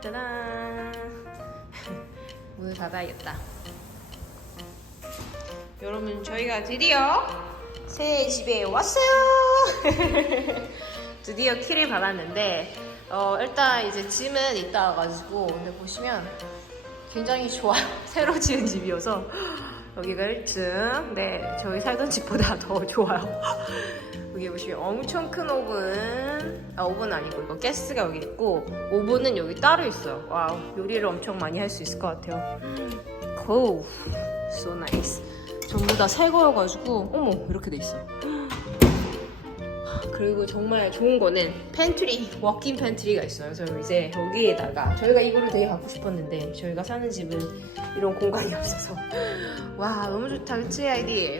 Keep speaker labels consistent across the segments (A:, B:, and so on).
A: 짜잔. 문을 닫아야겠다. 여러분 저희가 드디어 새 집에 왔어요. 드디어 키를 받았는데 어, 일단 이제 짐은 이따 와가지고 근데 보시면 굉장히 좋아요 새로 지은 집이어서 여기가 1층. 네 저희 살던 집보다 더 좋아요 여기 보시면 엄청 큰 오븐. 아 오븐 아니고 이거 가스가 여기 있고 오븐은 여기 따로 있어요. 와우 요리를 엄청 많이 할 수 있을 것 같아요. 고 so nice. 전부 다 새 거여가지고 어머 이렇게 돼 있어. 그리고 정말 좋은 거는 팬트리 워킹 팬트리가 있어요. 그래서 이제 여기에다가 저희가 이거를 되게 갖고 싶었는데 저희가 사는 집은 이런 공간이 없어서. 와 너무 좋다. 그치 아이디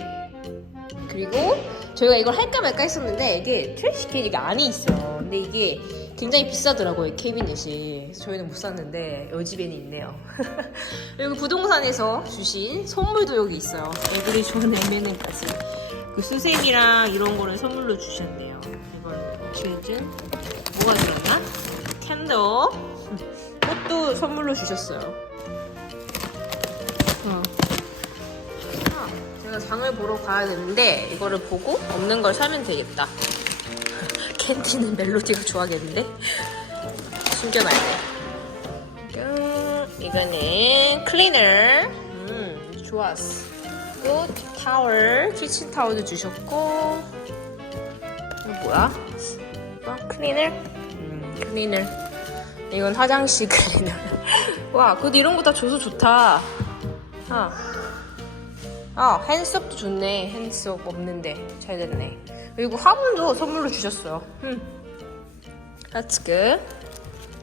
A: 그리고 저희가 이걸 할까 말까 했었는데 이게 트래시 캐리가 안에 있어요. 근데 이게 굉장히 비싸더라고요 캐비넷이. 저희는 못 샀는데 이 집에는 있네요. 그리고 부동산에서 주신 선물도 여기 있어요. 애들이 좋아하는 M&M까지. 그 수세미랑 이런 거를 선물로 주셨네요. 이건 칠진 뭐가 들었나? 캔들 꽃도 선물로 주셨어요. 어. 아, 제가 장을 보러 가야 되는데 이거를 보고 없는 걸 사면 되겠다. 캔디는 멜로디가 좋아하겠는데? 숨겨놔야 돼. 음, 이거는 클리너. 음, 좋았어. 또 타월, 키친 타월도 주셨고. 이거 뭐야? 어, 클리너? 음, 클리너. 이건 화장실 클리너. 와, 근데 이런 거 다 줘서 좋다. 아. 아, 핸드소프도 좋네. 핸드소프 없는데. 잘 됐네. 그리고 화분도 선물로 주셨어요. 음. That's good.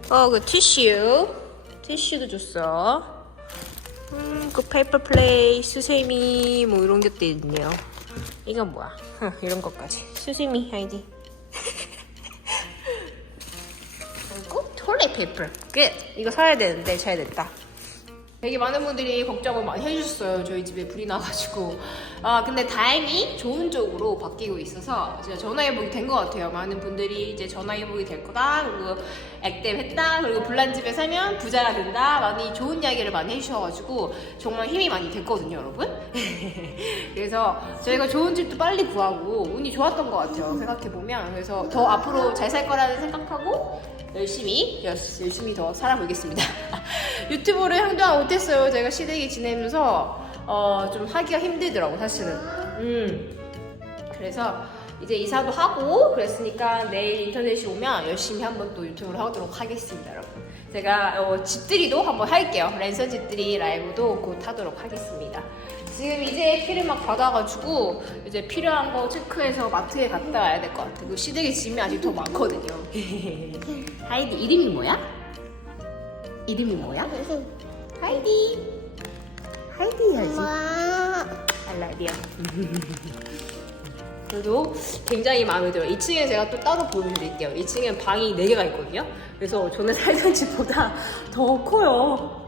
A: 어, 그 티슈. 티슈도 줬어. 음, 그 페이퍼 플레이, 수세미, 뭐 이런 것도 있네요. 이건 뭐야? huh, 이런 것까지. 수세미 아이디. 그리고 톨레 페이퍼. 끝. 이거 사야 되는데 잘 됐다. 되게 많은 분들이 걱정을 많이 해주셨어요. 저희 집에 불이 나가지고. 아, 근데 다행히 좋은 쪽으로 바뀌고 있어서 제가 전화해보기 된것 같아요. 많은 분들이 이제 전화해보기 될 거다. 그리고 액땜 했다. 그리고 불난 집에 살면 부자가 된다. 많이 좋은 이야기를 많이 해주셔가지고 정말 힘이 많이 됐거든요, 여러분. 그래서 저희가 좋은 집도 빨리 구하고 운이 좋았던 것 같아요. 생각해보면. 그래서 더 앞으로 잘 살 거라는 생각하고 열심히 열- 열심히 더 살아보겠습니다. 유튜브를 한동안 못했어요. 제가 시댁에 지내면서 어, 좀 하기가 힘들더라고 사실은. 음. 그래서 이제 이사도 하고 그랬으니까 내일 인터넷이 오면 열심히 한번 또 유튜브를 하도록 하겠습니다, 여러분. 제가 어, 집들이도 한번 할게요. 랜선 집들이 라이브도 곧 하도록 하겠습니다. 지금 이제 피를 막 받아가지고 이제 필요한 거 체크해서 마트에 갔다 와야 될 것 같아요. 그 시댁에 짐이 아직 더 많거든요. 하이디 이름이 뭐야? 이름이 뭐야? 하이디. 하이디 해야지. I love you. 그래도 굉장히 마음에 들어요. 2층에 제가 또 따로 보여드릴게요. 2층엔 방이 4개가 있거든요. 그래서 저는 살던 집보다 더 커요.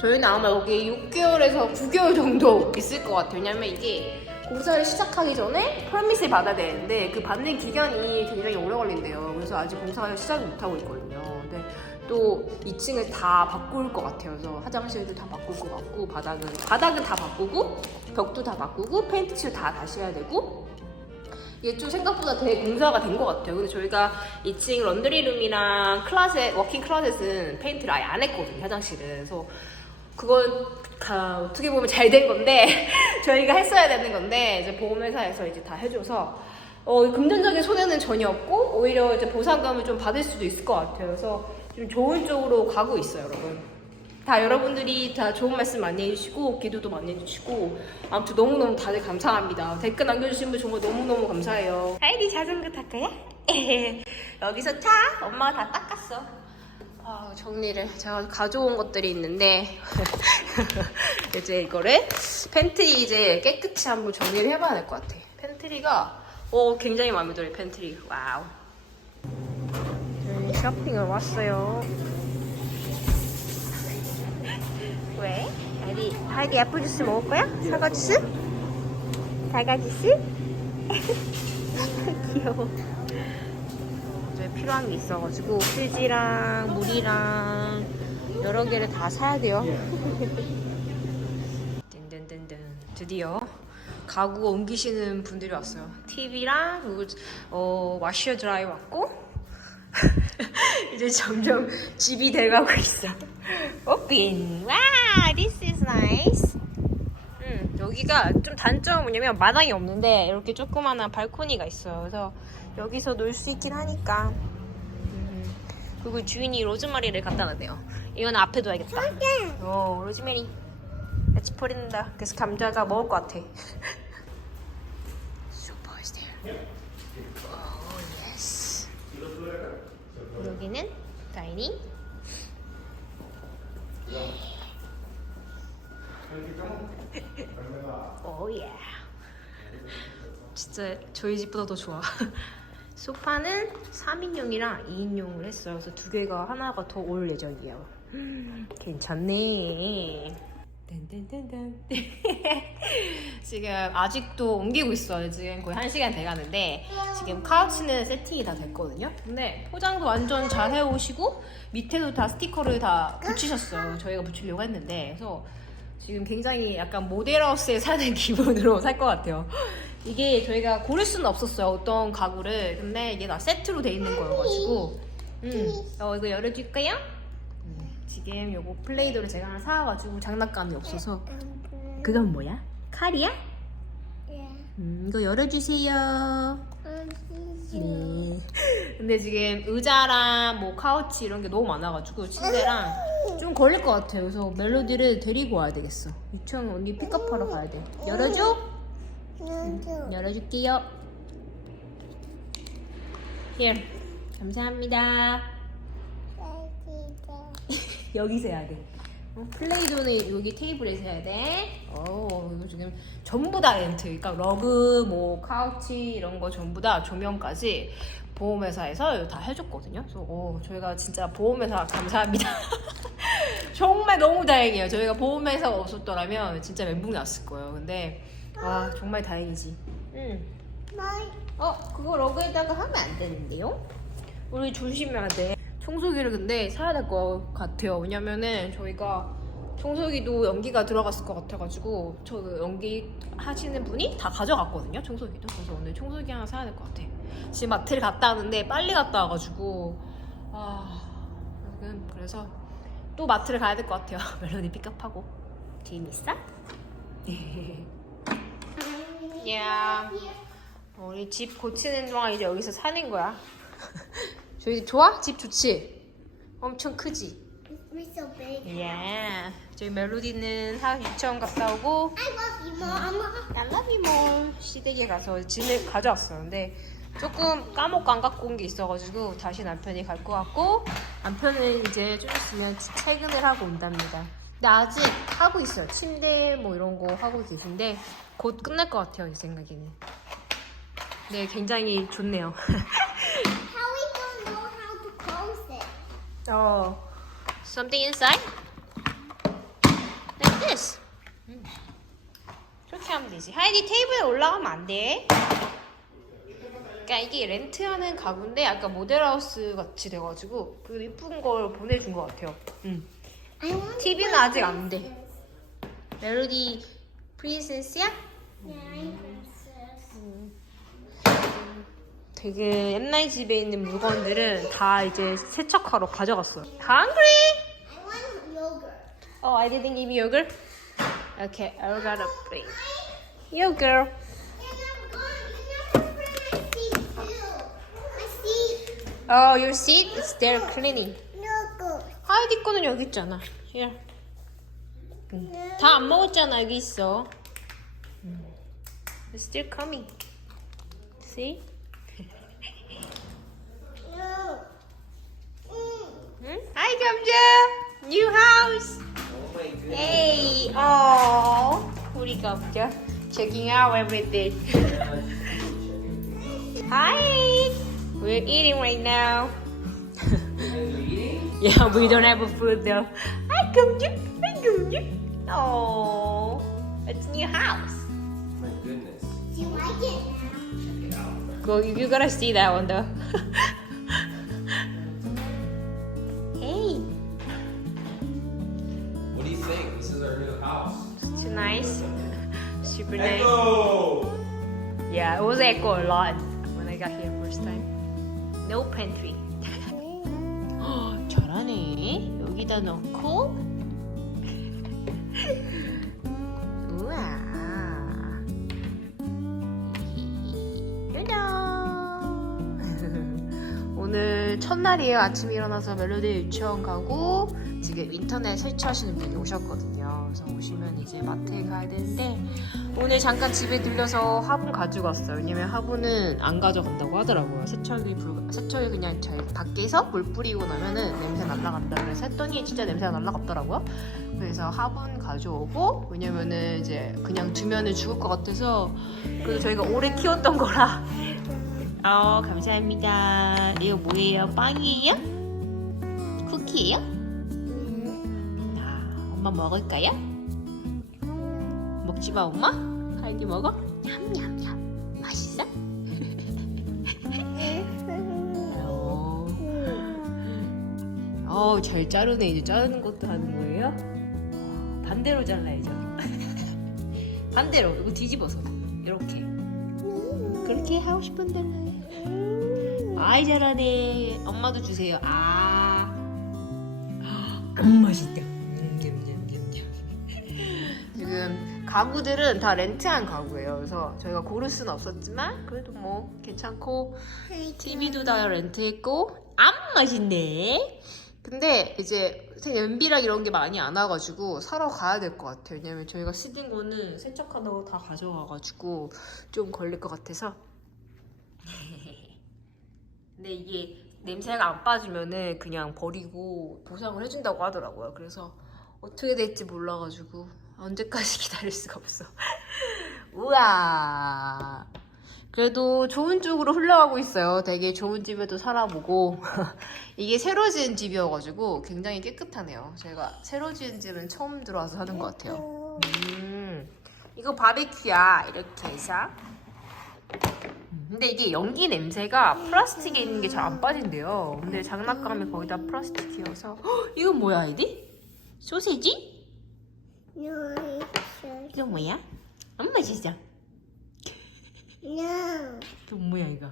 A: 저희는 아마 여기 6개월에서 9개월 정도 있을 것 같아요. 왜냐면 이게 공사를 시작하기 전에 퍼밋을 받아야 되는데 그 받는 기간이 굉장히 오래 걸린대요. 그래서 아직 공사를 시작을 못하고 있거든요. 근데 또 2층을 다 바꿀 것 같아요. 그래서 화장실도 다 바꿀 것 같고 바닥은 바닥은 다 바꾸고 벽도 다 바꾸고 페인트 칠다 다시 해야 되고 이게 좀 생각보다 되게 공사가 된 것 같아요. 근데 저희가 2층 런드리룸이랑 클라셋, 워킹 클라셋은 페인트를 아예 안 했거든요, 화장실은. 그래서 그건 가- 어떻게 보면 잘 된 건데, 저희가 했어야 되는 건데, 이제 보험회사에서 이제 다 해줘서, 어, 금전적인 손해는 전혀 없고, 오히려 이제 보상금을 좀 받을 수도 있을 것 같아요. 그래서 좀 좋은 쪽으로 가고 있어요, 여러분. 다 여러분들이 다 좋은 말씀 많이 해주시고 기도도 많이 해주시고 아무튼 너무너무 다들 감사합니다. 댓글 남겨주신 분 정말 너무너무 감사해요. 하이디 자전거 탈 거야? 여기서 타 엄마가 다 닦았어. 아, 정리를. 제가 가져온 것들이 있는데. 이제 이거를 팬트리 이제 깨끗이 한번 정리를 해봐야 될 것 같아. 팬트리가 오 굉장히 마음에 들어요 팬트리. 와우. 저희 쇼핑을 왔어요 왜? 하이디, 하이디 애플 주스 먹을 거야? 사과 주스? 사과 주스? 귀여워. 저희 필요한 게 있어가지고 휴지랑 물이랑 여러 개를 다 사야 돼요. 든든든든 드디어 가구 옮기시는 분들이 왔어요. TV랑 그리고 어, 와셔 드라이 왔고 이제 점점 집이 돼가고 있어. 오픈. 와, this is nice. 음, 여기가 좀 단점은 뭐냐면 마당이 없는데 이렇게 조그마한 발코니가 있어요. 그래서 여기서 놀 수 있긴 하니까. 음, 그리고 주인이 로즈마리를 갖다 놨네요. 이건 앞에 둬야겠다. 어, 로즈메리. 같이 버린다. 그래서 감자가 먹을 것 같아. Yes. 여기는 다이닝. 오 예. 진짜 저희 집보다 더 좋아. 소파는 3인용이랑 2인용을 했어요. 그래서 두 개가 하나가 더 올 예정이에요. 음, 괜찮네. 땡땡땡땡. 지금 아직도 옮기고 있어요. 지금 거의 한 시간 돼가는데 지금 카우치는 세팅이 다 됐거든요. 근데 포장도 완전 잘 해오시고 밑에도 다 스티커를 다 붙이셨어요. 저희가 붙이려고 했는데 그래서 지금 굉장히 약간 모델하우스에 사는 기분으로 살 것 같아요. 이게 저희가 고를 수는 없었어요. 어떤 가구를. 근데 이게 다 세트로 돼 있는 거여가지고. 음, 어, 이거 열어줄까요? 음, 지금 요거 플레이도를 제가 하나 사와가지고 장난감이 없어서. 그건 뭐야? 칼이야? 음, 이거 열어주세요. 네. 근데 지금 의자랑 뭐 카우치 이런 게 너무 많아가지고 침대랑 좀 걸릴 것 같아요. 그래서 멜로디를 데리고 와야 되겠어. 유치원 언니 픽업하러 가야 돼. 열어줘? 열어줄게요. Here. 감사합니다. 여기서 해야 돼. 어, 플레이도는 여기 테이블에서 해야 돼. 어, 지금 전부 다 렌트. 그러니까 러그, 뭐 카우치 이런 거 전부 다 조명까지 보험회사에서 다 해줬거든요. 그래서 어, 저희가 진짜 보험회사 감사합니다. 정말 너무 다행이에요. 저희가 보험회사가 없었더라면 진짜 멘붕 났을 거예요. 근데 와 정말 다행이지. 응. 어 그거 러그에다가 하면 안 되는데요? 우리 조심해야 돼. 청소기를 근데 사야 될 것 같아요. 왜냐면은 저희가 청소기도 연기가 들어갔을 것 같아가지고 저그 연기 하시는 분이 다 가져갔거든요. 청소기도. 그래서 오늘 청소기 하나 사야 될 것 같아. 지금 마트를 갔다 왔는데 빨리 갔다 와가지고 아 지금 그래서 또 마트를 가야 될 것 같아요. 멜로디 픽업하고 재밌어? 야 우리 집 고치는 동안 이제 여기서 사는 거야. 저희 집 좋아? 집 좋지? 엄청 크지?
B: So big.
A: 예. 저희 멜로디는 하 유치원 갔다 오고
B: I love you, Mama.
A: I love you more 시댁에 가서 짐을 가져왔어요. 근데 조금 까먹고 안 갖고 온 게 있어가지고 다시 남편이 갈 것 같고 남편은 이제 좀 있으면 집 퇴근을 하고 온답니다. 근데 아직 하고 있어요. 침대 뭐 이런 거 하고 계신데 곧 끝날 것 같아요. 제 생각에는. 네, 굉장히 좋네요. 어, something inside? Like this. 음. 그렇게 하면 되지. 하이디 테이블에 올라가면 안 돼. 그러니까 이게 렌트하는 가구인데 약간 모델하우스 같이 돼가지고 그 이쁜 걸 보내준 것 같아요. 음. TV는 아직 안 돼. 멜로디 프린세스야?
B: Yeah,
A: 되게 옛날 집에 있는 물건들은 다 이제 세척하러 가져갔어요. Hungry?
B: I want yogurt.
A: Oh, I didn't give yogurt? Okay, I gotta bring yogurt. Oh, your seat is there cleaning. 하이디 거는 여기 있잖아. Here. 다안 먹었잖아. 여기 있어. 음. It's still coming. See? Hi, 감자. New house. Hey. Oh. 우리 감자. Checking out everything. Hi. We're eating right now. yeah, we don't have a food though. Hi, 감자. Hi, 감자. Oh. It's new house.
C: My goodness.
B: Do you like it now?
A: Go, you, you gotta see that one though. Brunei.
C: Echo.
A: Yeah, it was echo a lot when I got here first time. No pantry. 잘하네. 여기다 넣고. 우와. 짜잔. 오늘 첫날이에요. 아침에 일어나서 멜로디 유치원 가고 지금 인터넷 설치하시는 분이 오셨거든요. 그래서 오시면 이제 마트에 가야 되는데 오늘 잠깐 집에 들려서 화분 가지고 왔어요. 왜냐면 화분은 안 가져간다고 하더라고요. 세척이 불 세척이 그냥 잘 밖에서 물 뿌리고 나면은 냄새 날라간다 그래서 했더니 진짜 냄새가 날라갔더라고요. 그래서 화분 가져오고 왜냐면은 이제 그냥 두면은 죽을 것 같아서 그래도 저희가 오래 키웠던 거라. 어 감사합니다. 이거 뭐예요? 빵이에요? 쿠키예요? 아, 엄마 먹을까요? 먹지 마 엄마? 하이디 먹어? 냠냠냠 맛있어? 어. 어, 잘 자르네. 이제 자르는 것도 하는 거예요? 반대로 잘라야죠. 반대로. 이거 뒤집어서. 이렇게. 그렇게 하고 싶은 대로 해. 아이 잘하네. 엄마도 주세요. 아. 음, 맛있다. 가구들은 다 렌트한 가구예요. 그래서 저희가 고를 수는 없었지만 그래도 뭐 괜찮고 TV도 다 렌트했고 안 맛있네. 근데 이제 연비랑 이런 게 많이 안 와가지고 사러 가야 될 것 같아요. 왜냐면 저희가 시든 거는 세척한다고 다 가져와가지고 좀 걸릴 것 같아서. 근데 이게 냄새가 안 빠지면은 그냥 버리고 보상을 해준다고 하더라고요. 그래서 어떻게 될지 몰라가지고 언제까지 기다릴 수가 없어. 우와. 그래도 좋은 쪽으로 흘러가고 있어요. 되게 좋은 집에도 살아보고 이게 새로 지은 집이어가지고 굉장히 깨끗하네요. 제가 새로 지은 집은 처음 들어와서 하는 것 같아요. 음, 이거 바베큐야 이렇게 해서. 음, 근데 이게 연기 냄새가 플라스틱에 있는 게 잘 안 빠진대요. 근데 장난감이 거의 다 플라스틱이어서 헉, 이건 뭐야 아이디? 소세지? 이거 뭐야? 안 맛있어.
B: no,
A: 이거 뭐야 이거?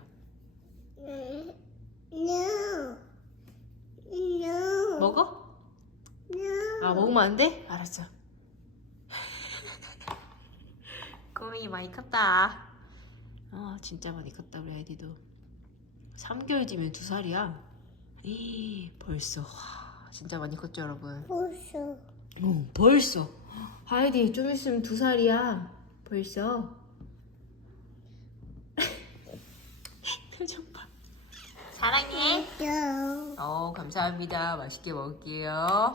B: no, no,
A: 먹어?
B: no.
A: 아 먹으면 안 돼? 알았어. 꼬미 많이 컸다. 아 진짜 많이 컸다 우리 아이디도. 3개월 뒤면 2살이야. 에이, 벌써 와, 진짜 많이 컸죠 여러분.
B: Also,
A: 어, 벌써. 하이디 좀 있으면 2살이야. 벌써. 표정 봐. 사랑해. 어 감사합니다. 맛있게 먹을게요.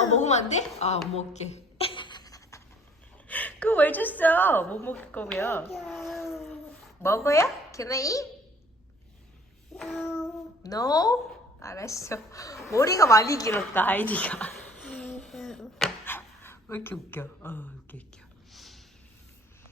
A: 어 먹으면 안 돼? 아안 먹게. 그거 왜 줬어? 못 먹을 거면
B: no,
A: 먹어요? Can I eat?
B: no,
A: No? 알았어. 머리가 많이 길었다 아이디가. 왜 이렇게 웃겨? 어 웃겨 웃겨.